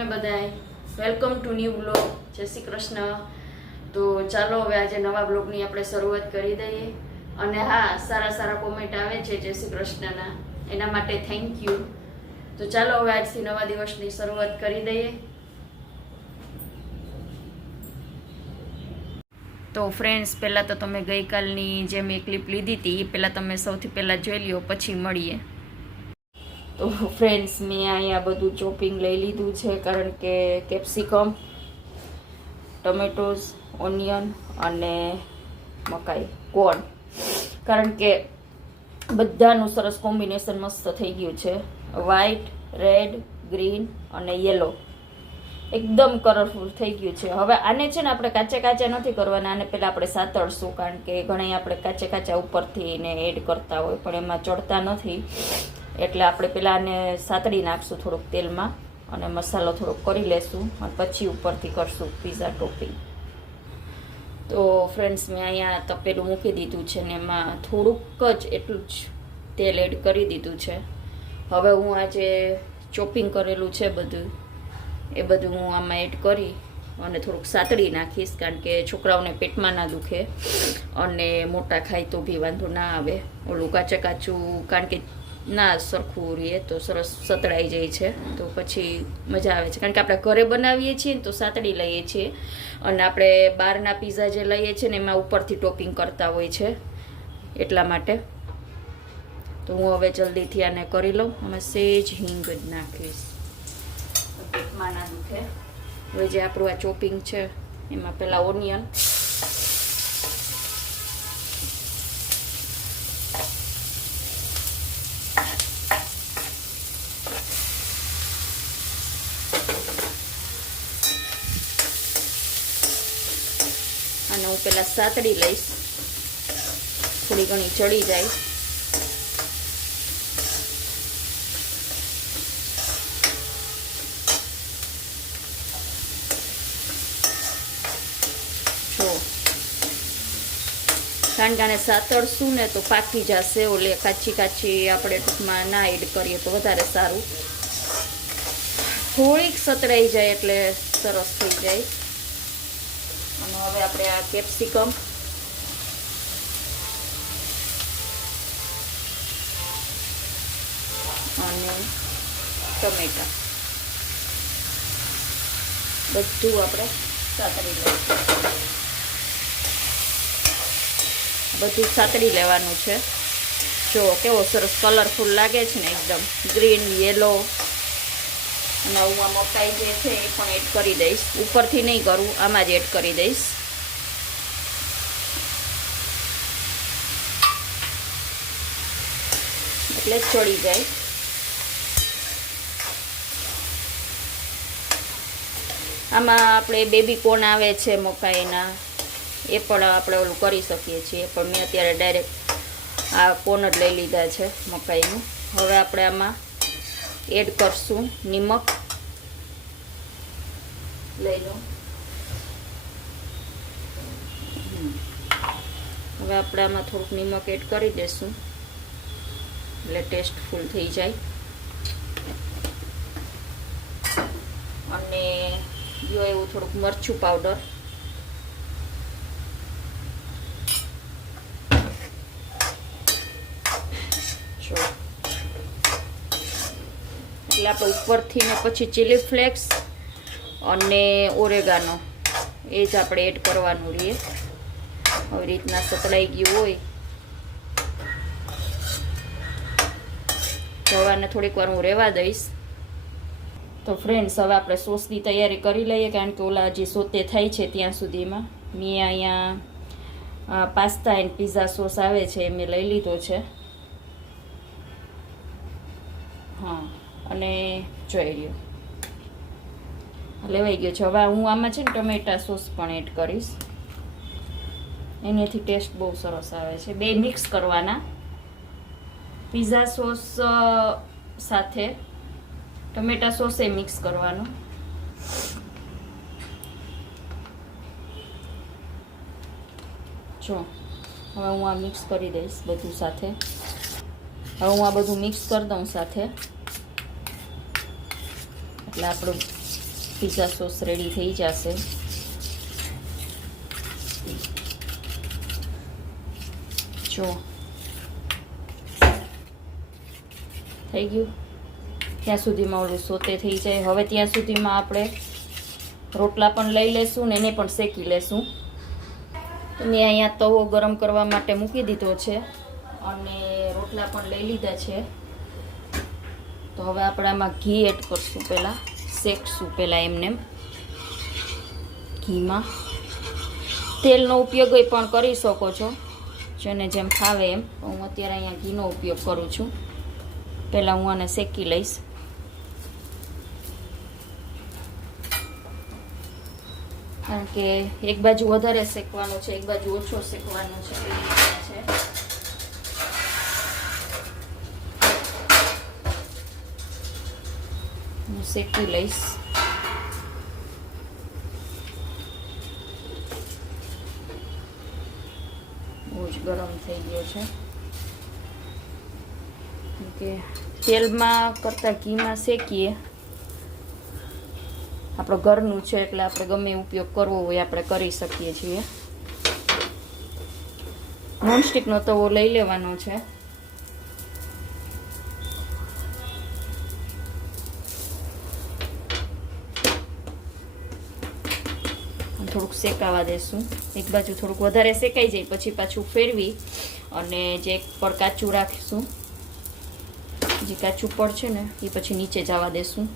તમે બધાય welcome to new blog. જય શ્રી કૃષ્ણ. તો ચાલો હવે આજે નવા બ્લોગની આપણે શરૂઆત કરી દઈએ. અને હા, સારા કોમેન્ટ આવે છે જય શ્રી કૃષ્ણના, એના માટે થેન્ક યુ. તો ચાલો હવે આજથી નવા દિવસની શરૂઆત કરી દઈએ. તો ફ્રેન્ડ્સ, પહેલાં તો તમે ગઈકાલની જે મેં ક્લિપ લીધી હતી એ પહેલાં તમે સૌથી પહેલાં જોઈ લ્યો, પછી મળીએ. તો ફ્રેન્ડ્સ, મેં અહીંયા બધું ચોપિંગ લઈ લીધું છે, કારણ કે કેપ્સિકમ, ટમેટોઝ, ઓનિયન અને મકાઈ કોર્ન, કારણ કે બધાનું સરસ કોમ્બિનેશન મસ્ત થઈ ગયું છે. વ્હાઈટ, રેડ, ગ્રીન અને યલો, એકદમ કલરફુલ થઈ ગયું છે. હવે આને છે ને આપણે કાચા નથી કરવાના, આને પહેલાં આપણે સાતળશું, કારણ કે ઘણા આપણે કાચા ઉપરથી ને એડ કરતા હોય પણ એમાં ચડતા નથી. એટલે આપણે પહેલાં આને સાતળી નાખશું થોડુંક તેલમાં, અને મસાલો થોડોક કરી લેશું, અને પછી ઉપરથી કરશું પીઝા ટોપિંગ. તો ફ્રેન્ડ્સ, મેં અહીંયા તપેલું મૂકી દીધું છે ને એમાં થોડુંક જ એટલું જ તેલ એડ કરી દીધું છે. હવે હું આજે ચોપિંગ કરેલું છે બધું, એ બધું હું આમાં એડ કરી અને થોડુંક સાતળી નાખીશ, કારણ કે છોકરાઓને પેટમાં ના દુખે અને મોટા ખાય તો બી વાંધો ના આવે. ઓલું કાચું કારણ કે ના સરખું રહીએ તો સરસ સતળાઈ જાય છે, તો પછી મજા આવે છે. કારણ કે આપણે ઘરે બનાવીએ છીએ ને તો સાતળી લઈએ છીએ, અને આપણે બહારના પીઝા જે લઈએ છીએ ને એમાં ઉપરથી ટોપિંગ કરતા હોય છે, એટલા માટે. તો હું હવે જલ્દીથી આને કરી લઉં. અમે સેજ હિંગ જ નાખીશ, પેટમાં ના દુખે. હવે જે આપણું આ ચોપિંગ છે એમાં પહેલાં ઓનિયન, અને હું પહેલાં સાતળી લઈશ, થોડી ઘણી ચડી જાય. કારણ કે આને સાતળશું ને તો પાકી જશે. ઓલે કાચી આપણે ટૂંકમાં ના એડ કરીએ તો વધારે સારું. થોડીક સતળાઈ જાય એટલે સરસ થઈ જાય. અને હવે આપણે આ કેપ્સિકમ, અને ટમેટા બધું આપણે સાતળી લઈશું. બધું સાતળી લેવાનું છે. જો કેવો સરસ કલરફુલ લાગે છે ને, એકદમ ગ્રીન, યેલો. અને હું આ મકાઈ જે છે એ પણ એડ કરી દઈશ. ઉપરથી નહીં કરું, આમાં જ એડ કરી દઈશ. એટલે ચડી જાય. આમાં આપણે બેબી કોર્ન આવે છે મકાઈના, એ પણ આપણે ઓલું કરી શકીએ છીએ, પણ મેં અત્યારે ડાયરેક્ટ આ કોર્ન જ લઈ લીધા છે મકાઈનું. હવે આપણે આમાં એડ કરશું નિમક. લઈ લો. હવે આપણે આમાં થોડુંક નિમક એડ કરી દઈશું, એટલે ટેસ્ટફુલ થઈ જાય. અને જો એવું થોડુંક મરચું પાવડર, એટલે આપણે ઉપરથી ને પછી ચીલી ફ્લેક્સ અને ઓરેગાનો એ જ આપણે એડ કરવાનું રહીએ. આવી રીતના સતળાઈ ગયું હોય તો હવાને થોડીક વાર હું રહેવા દઈશ. તો ફ્રેન્ડ્સ, હવે આપણે સોસની તૈયારી કરી લઈએ, કારણ કે ઓલા જે સોતે થાય છે ત્યાં સુધીમાં મેં અહીંયા પાસ્તા એન્ડ પીઝા સોસ આવે છે એ મેં લઈ લીધો છે. હા, અને જોઈ લ્યો લેવાઈ ગયો છે. હવે હું આમાં છે ને ટમેટા સોસ પણ એડ કરીશ, એનાથી ટેસ્ટ બહુ સરસ આવે છે. બે મિક્સ કરવાના, પીઝા સોસ સાથે ટમેટા સોસ એ મિક્સ કરવાનો. જો હવે હું આ મિક્સ કરી દઈશ બધું સાથે. હવે હું આ બધું મિક્સ કરી દઉં સાથે, એટલે આપણું પિઝા સોસ રેડી થઈ જશે. જો થઈ ગયું. ત્યાં સુધીમાં ઓલું સોતે થઈ જાય. હવે ત્યાં સુધીમાં આપણે રોટલા પણ લઈ લેશું ને એને પણ શેકી લેશું. તો મેં અહીંયા તવો ગરમ કરવા માટે મૂકી દીધો છે અને રોટલા પણ લઈ લીધા છે. તો હવે આપણે આમાં ઘી એડ કરશું. પહેલાં શેકશું પહેલાં એમને ઘીમાં. તેલનો ઉપયોગ પણ કરી શકો છો, જેને જેમ ફાવે એમ. હું અત્યારે અહીંયા ઘીનો ઉપયોગ કરું છું. પહેલાં હું આને શેકી લઈશ. કારણ કે એક બાજુ વધારે શેકવાનું છે, એક બાજુ ઓછો શેકવાનું છે. હું શેકી લઈશ. બહુ જ ગરમ થઈ ગયો છે. કે તેલમાં કરતાં ઘીમાં શેકીએ. આપણો ઘરનું છે એટલે આપણે ગમે ઉપયોગ કરવો હોય આપણે કરી શકીએ છીએ. નોનસ્ટિકનો તવો લઈ લેવાનો છે. થોડુંક શેકાવા દેશું. એક બાજુ થોડુંક વધારે શેકાઈ જાય પછી પાછું ફેરવી અને જે પર કાચું રાખીશું, જે કાચું પડ છે ને એ પછી નીચે જવા દેશું.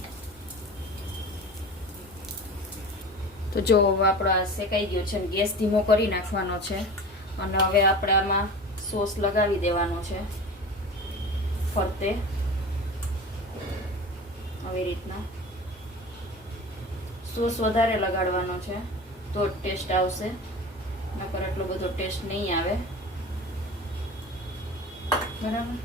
તો જો આપણો આ શેકાઈ ગયો છે. ગેસ ધીમો કરી નાખવાનો છે અને હવે આપણે આમાં સોસ લગાવી દેવાનો છે ફરતે આવી રીતના. સોસ વધારે લગાડવાનો છે તો ટેસ્ટ આવશે, નકર એટલો બધો ટેસ્ટ નહીં આવે. બરાબર.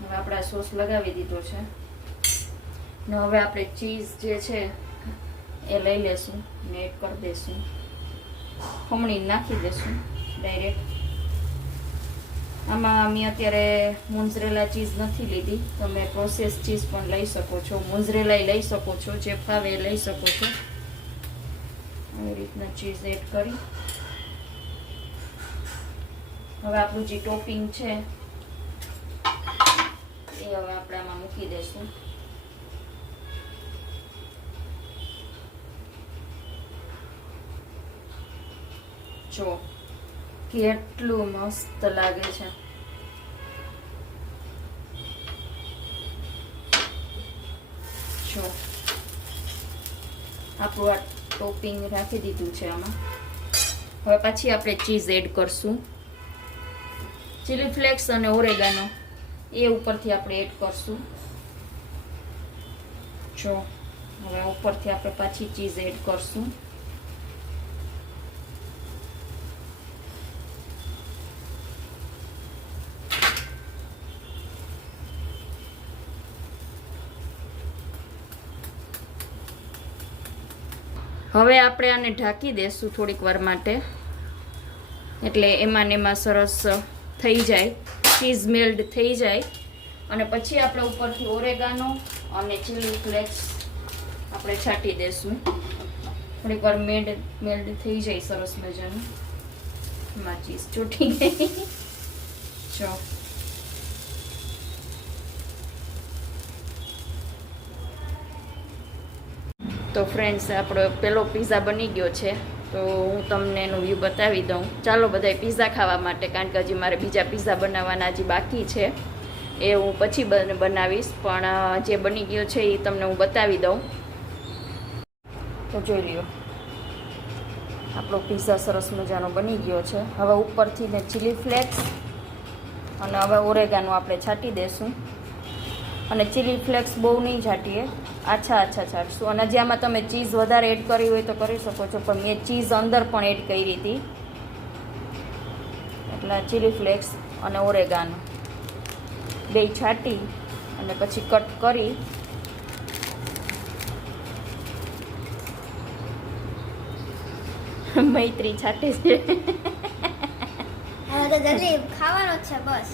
હવે આપણે આ સોસ લગાવી દીધો છે ને હવે આપણે ચીઝ જે છે એ લઈ લેશું ને એડ કરી દઈશું. ખમણી નાખી દઈશું ડાયરેક્ટ. આમાં મેં અત્યારે મોન્ઝરેલા ચીઝ નથી લીધી. તમે પ્રોસેસ ચીઝ પણ લઈ શકો છો, મોન્ઝરેલા લઈ શકો છો, જે ફાવે એ લઈ શકો છો. આવી રીતના ચીઝ એડ કરી હવે આપણું જે ટોપિંગ છે એ હવે આપણે આમાં મૂકી દઈશું. જો કેટલું મસ્ત લાગે છે. જો આપણું આ ટોપિંગ રાખી દીધું છે આમાં. હવે પછી આપણે ચીઝ એડ કરશું. ચીલી ફ્લેક્સ અને ઓરેગાનો એ ઉપરથી આપણે એડ કરશું. જો હવે ઉપરથી આપણે પાછી ચીઝ એડ કરશું. હવે આપણે આને ઢાંકી દેશું થોડીક વાર માટે, એટલે એમાં ને એમાં સરસ થઈ જાય, ચીઝ મેલ્ડ થઈ જાય. અને પછી આપણે ઉપરથી ઓરેગાનો અને ચીલી ફ્લેક્સ આપણે છાંટી દેશું. થોડીક વાર મેલ્ડ થઈ જાય સરસ મજાનું. એમાં ચીઝ ચોટી ગઈ. જો તો ફ્રેન્ડ્સ, આપણો પેલો પીઝા બની ગયો છે. તો હું તમને એનો વ્યૂ બતાવી દઉં. ચાલો બધાય પીઝા ખાવા માટે, કારણ કે હજી મારે બીજા પીઝા બનાવવાના હજી બાકી છે. એ હું પછી બનાવીશ, પણ જે બની ગયો છે એ તમને હું બતાવી દઉં. તો જોઈ લ્યો, આપણો પીઝા સરસ મજાનો બની ગયો છે. હવે ઉપરથી ને ચીલી ફ્લેક્સ અને હવે ઓરેગાનો આપણે છાંટી દઈશું. અને ચીલી ફ્લેક્સ બહુ નહીં છાંટીએ, આછા છાંટશું. અને જે આમાં તમે ચીઝ વધારે એડ કરી હોય તો કરી શકો છો, પણ મેં ચીઝ અંદર પણ એડ કરી હતી. એટલે ચીલી ફ્લેક્સ અને ઓરેગાનો બે છાંટી અને પછી કટ કરી મૈત્રી છાંટે છે. હવે તો જલ્દી ખાવાનો છે બસ.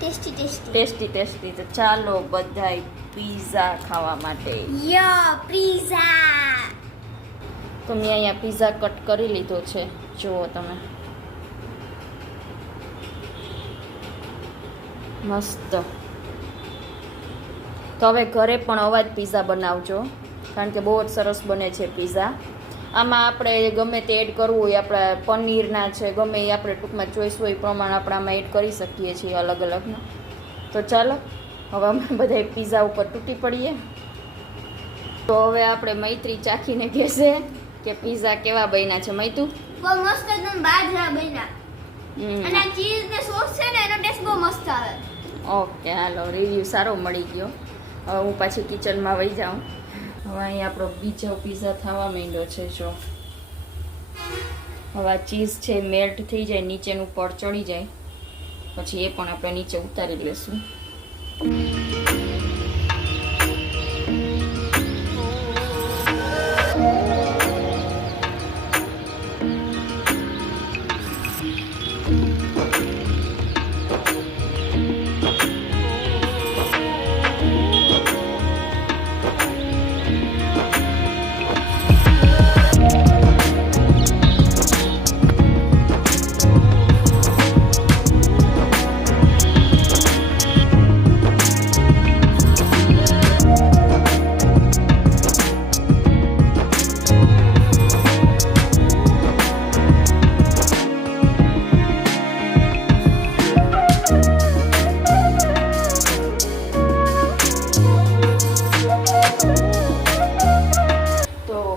Tasty tasty tasty tasty. તો ચાલો બધાય પીઝા ખાવા માટે. Yeah pizza. તો મેં અહીંયા પીઝા કટ કરી લીધો છે, જુઓ તમે. મસ્ત. તો હવે ઘરે પણ અવાજ પીઝા બનાવજો, કારણ કે બહુ જ સરસ બને છે પીઝા. આમાં આપણે ગમે તે એડ કરવું હોય, આપણા પનીરના છે, ગમે એ આપણે ટૂંકમાં ચોઈસ હોય એ પ્રમાણે આપણે આમાં એડ કરી શકીએ છીએ અલગ અલગનો. તો ચાલો હવે અમે બધા પીઝા ઉપર તૂટી પડીએ. તો હવે આપણે મૈત્રી ચાખીને કહેશે કે પીઝા કેવા બન્યા છે. મૈતું બહુ મસ્ત એકદમ બાજરા બન્યા. અને આ ચીઝ ને સોસ છે ને એનો ટેસ્ટ બહુ મસ્ત આવે. ઓકે, હાલો રિવ્યૂ સારો મળી ગયો. હવે હું પાછી કિચનમાં વહી જાઉં. હવે અહીં આપણો બીજો પીઝા થવા માંડ્યો છે. જો હવે આ ચીઝ છે મેલ્ટ થઈ જાય, નીચેનું પડ ચડી જાય, પછી એ પણ આપણે નીચે ઉતારી લેશું.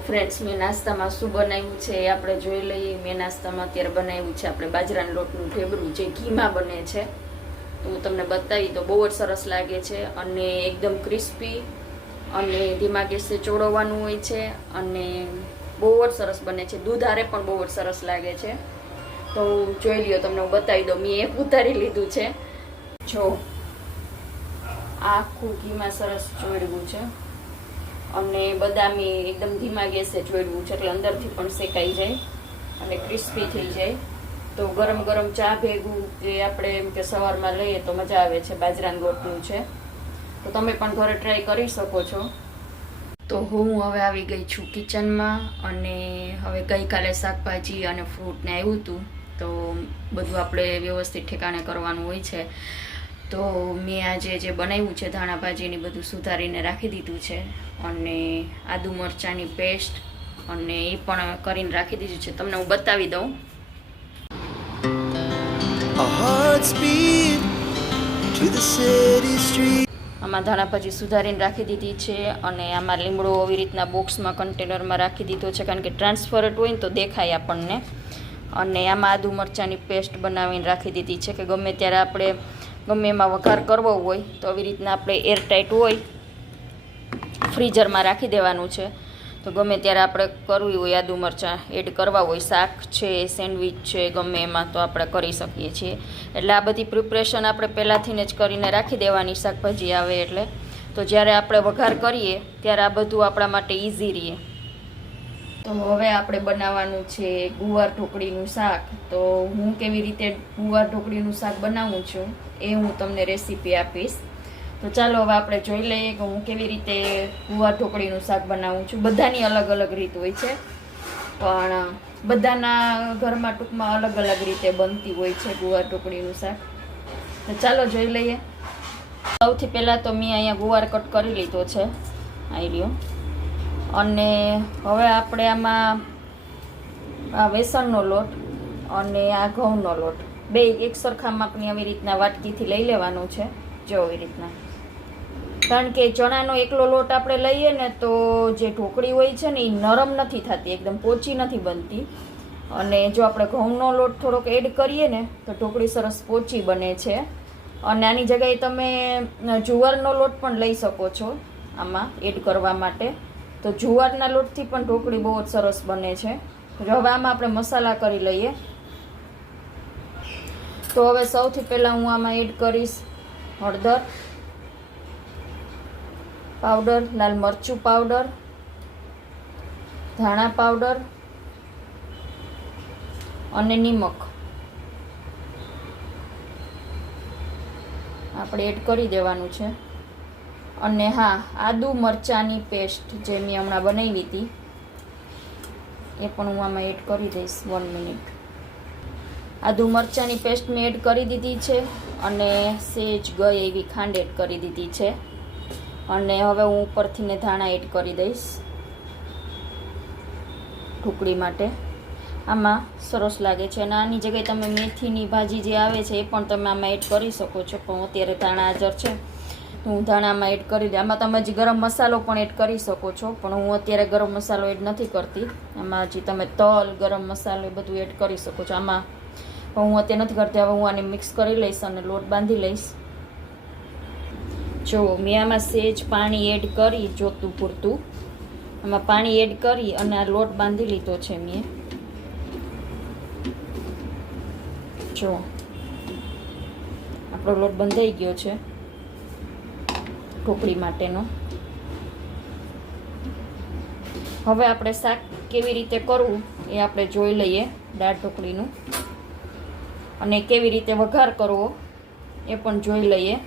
ફ્રેન્ડ્સ, મેં નાસ્તામાં શું બનાવ્યું છે એ આપણે જોઈ લઈએ. મેં નાસ્તામાં અત્યારે બનાવ્યું છે આપણે બાજરાના લોટનું ઢેબરું, જે ઘીમાં બને છે. તો હું તમને બતાવી, તો બહુ જ સરસ લાગે છે અને એકદમ ક્રિસ્પી અને ધીમા ગેસે ચોળવવાનું હોય છે અને બહુ જ સરસ બને છે. દૂધ હારે પણ બહુ જ સરસ લાગે છે. તો જોઈ લ્યો, તમને હું બતાવી દઉં. મેં એક ઉતારી લીધું છે. જો આખું ઘીમાં સરસ ચોળવું છે અને બદામી એકદમ ધીમા ગેસે ચોળવું છે, એટલે અંદરથી પણ શેકાઈ જાય અને ક્રિસ્પી થઈ જાય. તો ગરમ ગરમ ચા ભેગું જે આપણે એમ કે સવારમાં લઈએ તો મજા આવે છે. બાજરાના લોટનું છે, તો તમે પણ ઘરે ટ્રાય કરી શકો છો. તો હું હવે આવી ગઈ છું કિચનમાં અને હવે ગઈકાલે શાકભાજી અને ફ્રૂટને આવ્યું હતું, તો બધું આપણે વ્યવસ્થિત ઠેકાણે કરવાનું હોય છે. તો મેં આજે જે બનાવ્યું છે ધાણા ભાજીની બધું સુધારીને રાખી દીધું છે અને આદુ મરચાંની પેસ્ટ અને એ પણ કરીને રાખી દીધું છે. તમને હું બતાવી દઉં. આમાં ધાણા ભાજી સુધારીને રાખી દીધી છે અને આમાં લીમડો આવી રીતના બોક્સમાં કન્ટેનરમાં રાખી દીધો છે, કારણ કે ટ્રાન્સફરન્ટ હોય ને તો દેખાય આપણને. અને આમાં આદુ મરચાંની પેસ્ટ બનાવીને રાખી દીધી છે કે ગમે ત્યારે આપણે ગમે એમાં વઘાર કરવો હોય તો આવી રીતના આપણે એરટાઈટ હોય ફ્રીઝરમાં રાખી દેવાનું છે. તો ગમે ત્યારે આપણે કરવું હોય, આદુ મરચાં એડ કરવા હોય, શાક છે, સેન્ડવિચ છે, ગમે એમાં તો આપણે કરી શકીએ છીએ. એટલે આ બધી પ્રિપરેશન આપણે પહેલાંથી જ કરીને રાખી દેવાની શાકભાજી આવે એટલે. તો જ્યારે આપણે વઘાર કરીએ ત્યારે આ બધું આપણા માટે ઇઝી રહે. તો હવે આપણે બનાવવાનું છે ગુવાર ઢોકળીનું શાક. તો હું કેવી રીતે ગુવાર ઢોકળીનું શાક બનાવું છું એ હું તમને રેસીપી આપીશ. તો ચાલો હવે આપણે જોઈ લઈએ કે હું કેવી રીતે ગુવાર ઢોકળીનું શાક બનાવું છું. બધાની અલગ અલગ રીત હોય છે, પણ બધાના ઘરમાં ટૂંકમાં અલગ અલગ રીતે બનતી હોય છે ગુવાર ઢોકળીનું શાક. તો ચાલો જોઈ લઈએ. સૌથી પહેલાં તો મેં અહીંયા ગુવાર કટ કરી લીધો છે, આવી રહ્યો. અને હવે આપણે આમાં આ વેસણનો લોટ અને આ ઘઉંનો લોટ બે એક સરખા માપની આવી રીતના વાટકીથી લઈ લેવાનું છે. જો આવી રીતના, કારણ કે ચણાનો એકલો લોટ આપણે લઈએ ને તો જે ઢોકળી હોય છે ને એ નરમ નથી થતી, એકદમ પોચી નથી બનતી. અને જો આપણે ઘઉંનો લોટ થોડોક એડ કરીએ ને તો ઢોકળી સરસ પોચી બને છે. અને આની જગ્યાએ તમે જુવારનો લોટ પણ લઈ શકો છો આમાં એડ કરવા માટે. તો જુવારના લોટથી પણ ઢોકળી બહુ જ સરસ બને છે. હવે આમાં આપણે મસાલા કરી લઈએ. તો હવે સૌથી પહેલાં હું આમાં એડ કરીશ હળદર પાવડર, લાલ મરચું પાવડર, ધાણા પાવડર અને નિમક. આપણે એડ કરી દેવાનું છે. અને હા, આદુ મરચાંની પેસ્ટ જે મેં હમણાં બનાવી હતી એ પણ હું આમાં એડ કરી દઈશ. 1 મિનિટ. આદુ મરચાંની પેસ્ટ મેં એડ કરી દીધી છે અને સેજ ગઈ એવી ખાંડ એડ કરી દીધી છે. અને હવે હું ઉપરથી ને ધાણા એડ કરી દઈશ ઢોકળી માટે. આમાં સરસ લાગે છે. અને આની જગ્યાએ તમે મેથીની ભાજી જે આવે છે એ પણ તમે આમાં એડ કરી શકો છો, પણ અત્યારે ધાણા હાજર છે તો હું ધાણામાં એડ કરી દઉં. આમાં તમે હજી ગરમ મસાલો પણ એડ કરી શકો છો, પણ હું અત્યારે ગરમ મસાલો એડ નથી કરતી. આમાં હજી તમે તલ, ગરમ મસાલો એ બધું એડ કરી શકો છો. આમાં હું અત્યારે નથી કરતી. હવે હું આને મિક્સ કરી લઈશ અને લોટ બાંધી લઈશ. જો મેં આમાં સેજ પાણી એડ કરી, જોતું પૂરતું આમાં પાણી એડ કરી અને આ લોટ બાંધી લીધો છે મેં. જો આપણો લોટ બંધાઈ ગયો છે ઢોકળી માટેનો. હવે આપણે શાક કેવી રીતે કરવું એ આપણે જોઈ લઈએ, દાળ ઢોકળીનું, અને કેવી રીતે વઘાર કરવો એ પણ જોઈ લઈએ.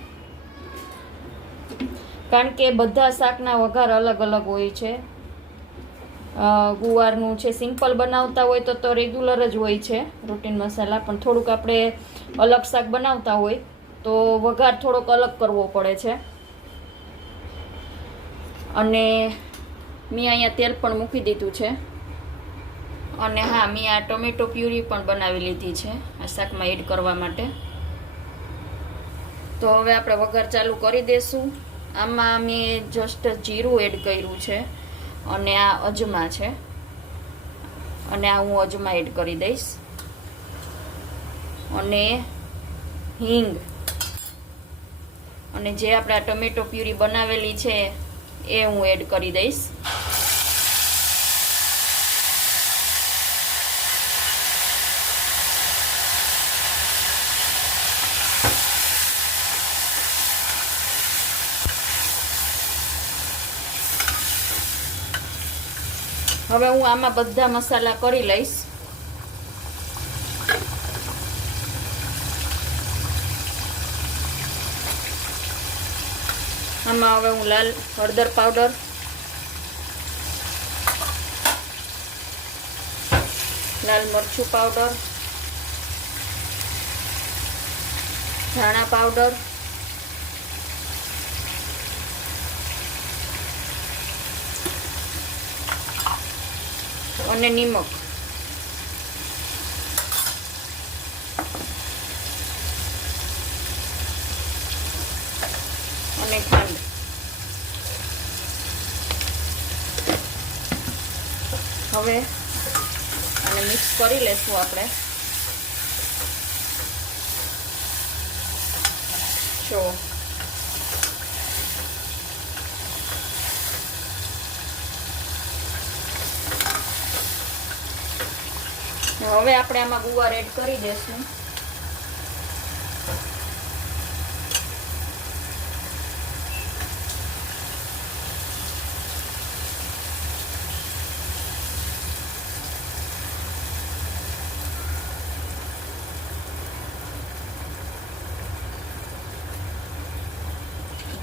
કારણ કે બધા શાકના વઘાર અલગ અલગ હોય છે. ગુવારનું છે સિમ્પલ બનાવતા હોય તો રેગ્યુલર જ હોય છે રૂટીન મસાલા, પણ થોડુંક આપણે અલગ શાક બનાવતા હોય તો વઘાર થોડોક અલગ કરવો પડે છે. અને મેં અહીંયા તેલ પણ મૂકી દીધું છે. અને હા, મેં આ ટોમેટો પ્યુરી પણ બનાવી લીધી છે આ શાકમાં એડ કરવા માટે. તો હવે આપણે વઘાર ચાલુ કરી દઈશું. આમાં મેં જસ્ટ જીરું એડ કર્યું છે અને આ અજમા છે, અને આ હું અજમા એડ કરી દઈશ. અને હિંગ, અને જે આપણે આ ટમેટો પ્યુરી બનાવેલી છે એ હું એડ કરી દઈશ. હવે હું આમાં બધા મસાલા કરી લઈશ. આમાં હવે હું લાલ હળદર પાવડર, લાલ મરચું પાવડર, ધાણા પાવડર, અને નિમક અને ખાંડ. હવે આને મિક્સ કરી લેશું આપણે. જો હવે આપણે આમાં ગુવાર એડ કરી દઈશું.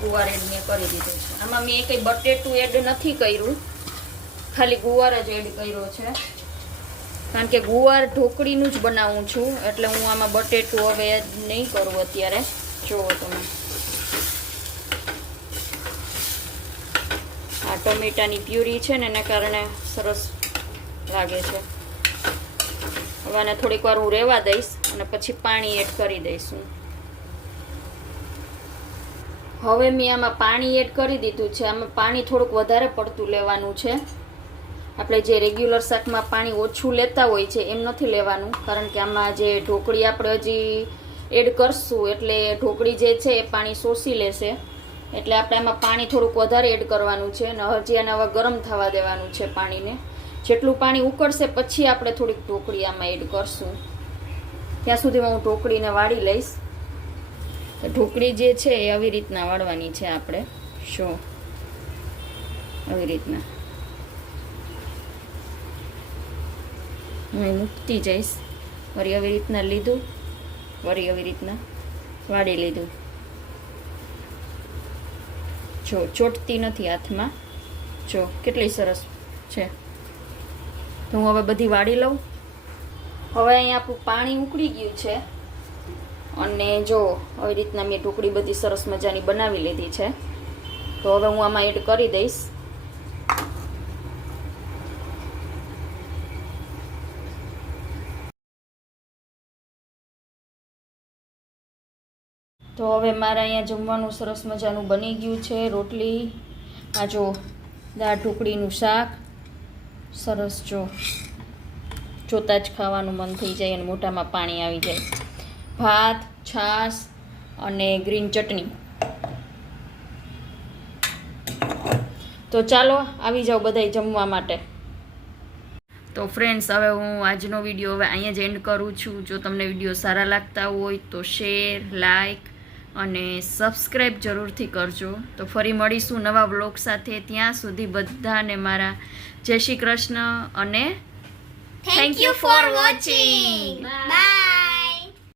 ગુવાર એડ મેં કરી દીધો છે. આમાં મેં કંઈ બટેટું એડ નથી કર્યું, ખાલી ગુવાર જ એડ કર્યો છે. કારણ કે ગુવાર ઢોકળીનું જ બનાવું છું, એટલે હું આમાં બટેટું હવે એડ નહીં કરું અત્યારે. જુઓ તમે, આ ટમેટાની પ્યુરી છે ને એના કારણે સરસ લાગે છે. હવે આને થોડીક વાર હું રહેવા દઈશ અને પછી પાણી એડ કરી દઈશું. હવે મેં આમાં પાણી એડ કરી દીધું છે. આમાં પાણી થોડુંક વધારે પડતું લેવાનું છે. આપણે જે રેગ્યુલર શાકમાં પાણી ઓછું લેતા હોય છે એમ નથી લેવાનું, કારણ કે આમાં જે ઢોકળી આપણે હજી એડ કરશું એટલે ઢોકળી જે છે એ પાણી શોષી લેશે. એટલે આપણે આમાં પાણી થોડુંક વધારે એડ કરવાનું છે અને હજી આને હવે ગરમ થવા દેવાનું છે પાણીને. જેટલું પાણી ઉકળશે પછી આપણે થોડીક ઢોકળી આમાં એડ કરશું. ત્યાં સુધીમાં હું ઢોકળીને વાળી લઈશ. ઢોકળી જે છે એ આવી રીતના વાળવાની છે આપણે. શો આવી રીતના હું મૂકતી જઈશ. વળી આવી રીતના લીધું, વળી આવી રીતના વાળી લીધું. જો ચોટતી નથી હાથમાં, જો કેટલી સરસ છે. તો હું હવે બધી વાળી લઉં. હવે અહીંયા આપણું પાણી ઉકળી ગયું છે અને જો આવી રીતના મેં ઢોકળી બધી સરસ મજાની બનાવી લીધી છે. તો હવે હું આમાં એડ કરી દઈશ. તો હવે મારે અહીંયા જમવાનું સરસ મજાનું બની ગયું છે. રોટલી, આ જો દાળ ઢોકળીનું શાક, સરસ જો જોતાં જ ખાવાનું મન થઈ જાય અને મોઢામાં પાણી આવી જાય. ભાત, છાશ અને ગ્રીન ચટણી. તો ચાલો આવી જાઓ બધાય જમવા માટે. તો ફ્રેન્ડ્સ, હવે હું આજનો વિડીયો હવે અહીંયા જ એન્ડ કરું છું. જો તમને વિડીયો સારા લાગતા હોય તો શેર, લાઈક અને સબસ્ક્રાઈબ જરૂરથી કરજો. તો ફરી મળીશું નવા વ્લોગ સાથે. ત્યાં સુધી બધાને મારા જય શ્રી કૃષ્ણ અને Thank you for watching. Bye.